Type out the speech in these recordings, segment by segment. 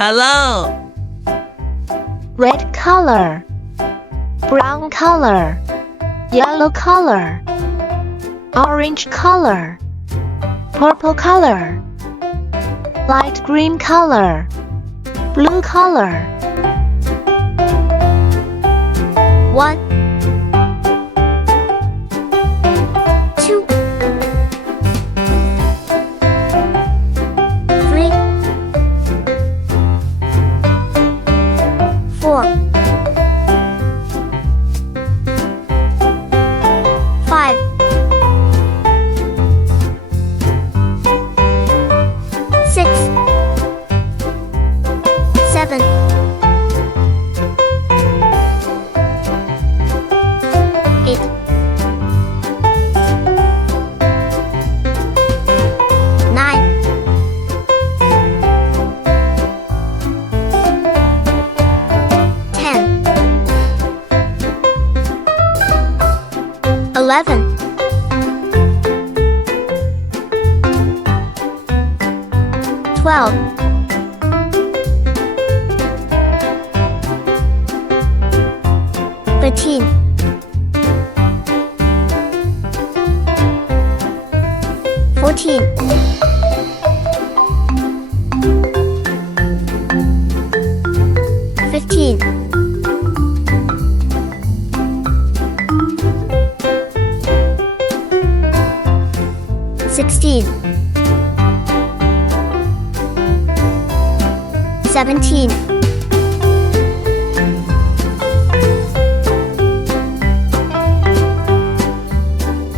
Hello. Red color, brown color, yellow color, orange color, purple color, light green color, blue color. 1 2 3 4 5 6 7 8 9 10 11 12 13 14 15 16 17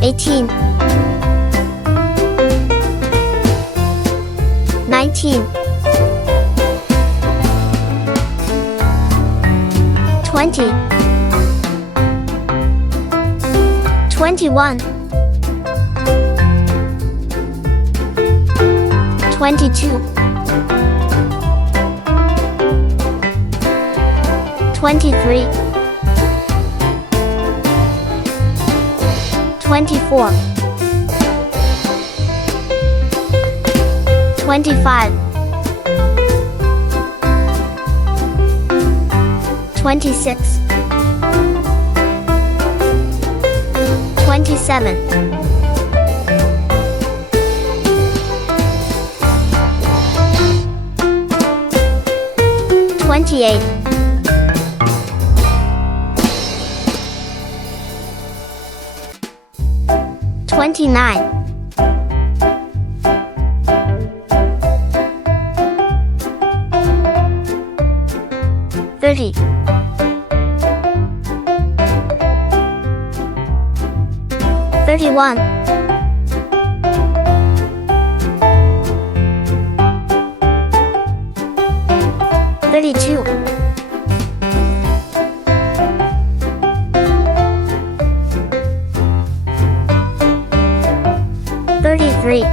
18 19 20 21 22 23 24 25 26 27 28 29 30 31 32 33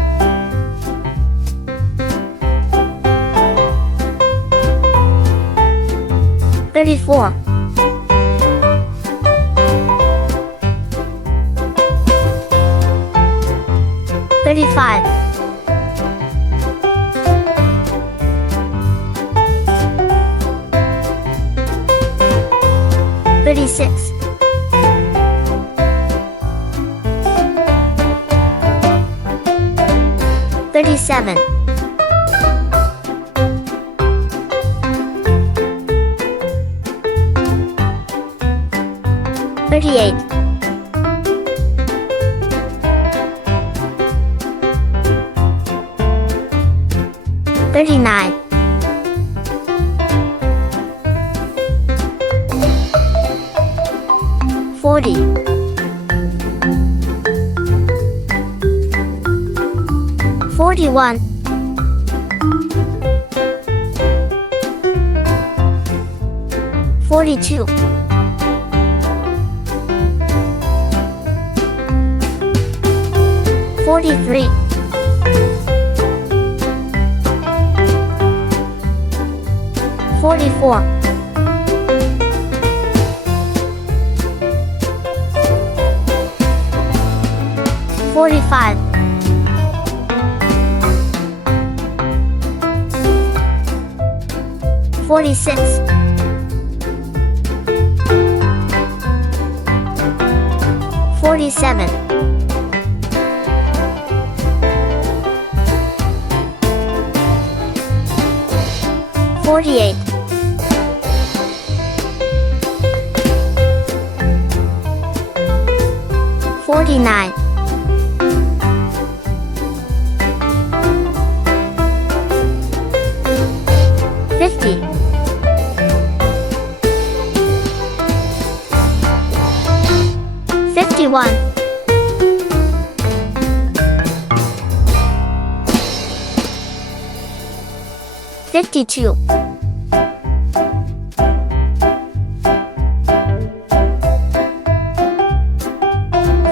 34 35 36 37 38 39 40 41 42 43 44 45 46 46, 47, 48, 49, 50, 51, 52,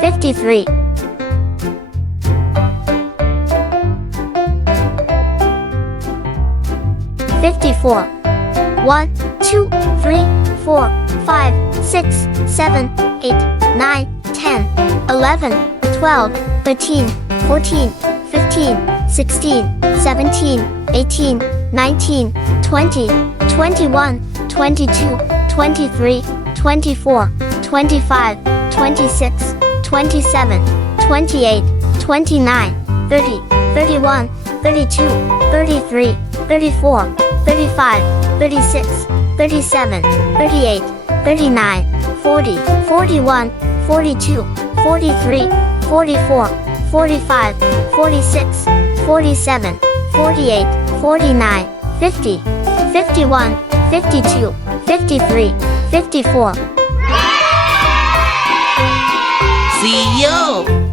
53, 54, 1, 2, 3, 4, 5, 6, 7, 8, 9, 10, 11, 12, 13, 14, 15, 16, 17, 18, 19, 20, 21, 22, 23, 24, 25, 26, 27, 28, 29, 30, 31, 32, 33, 34, 35, 36, 37, 38, 39, 40, 41, 42, 43, 44, 45, 46, 47, 48, 49, 50, 51, 52, 53, 54. See you!